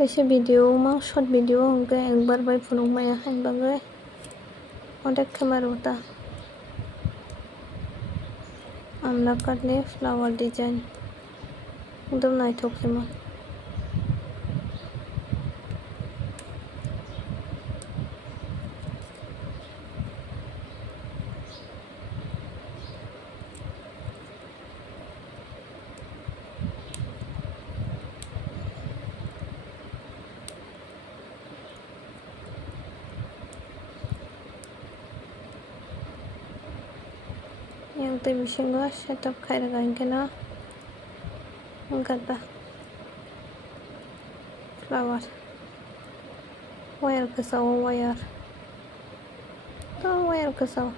खायसे video short video hongke engbar bai phunukmaya hain bagoi odek khe maruta amla katni flower design ekdom naithok khema. Yang tui bisingo setup khairok hingke no gata flower wire kwchao wire to wire kwchao.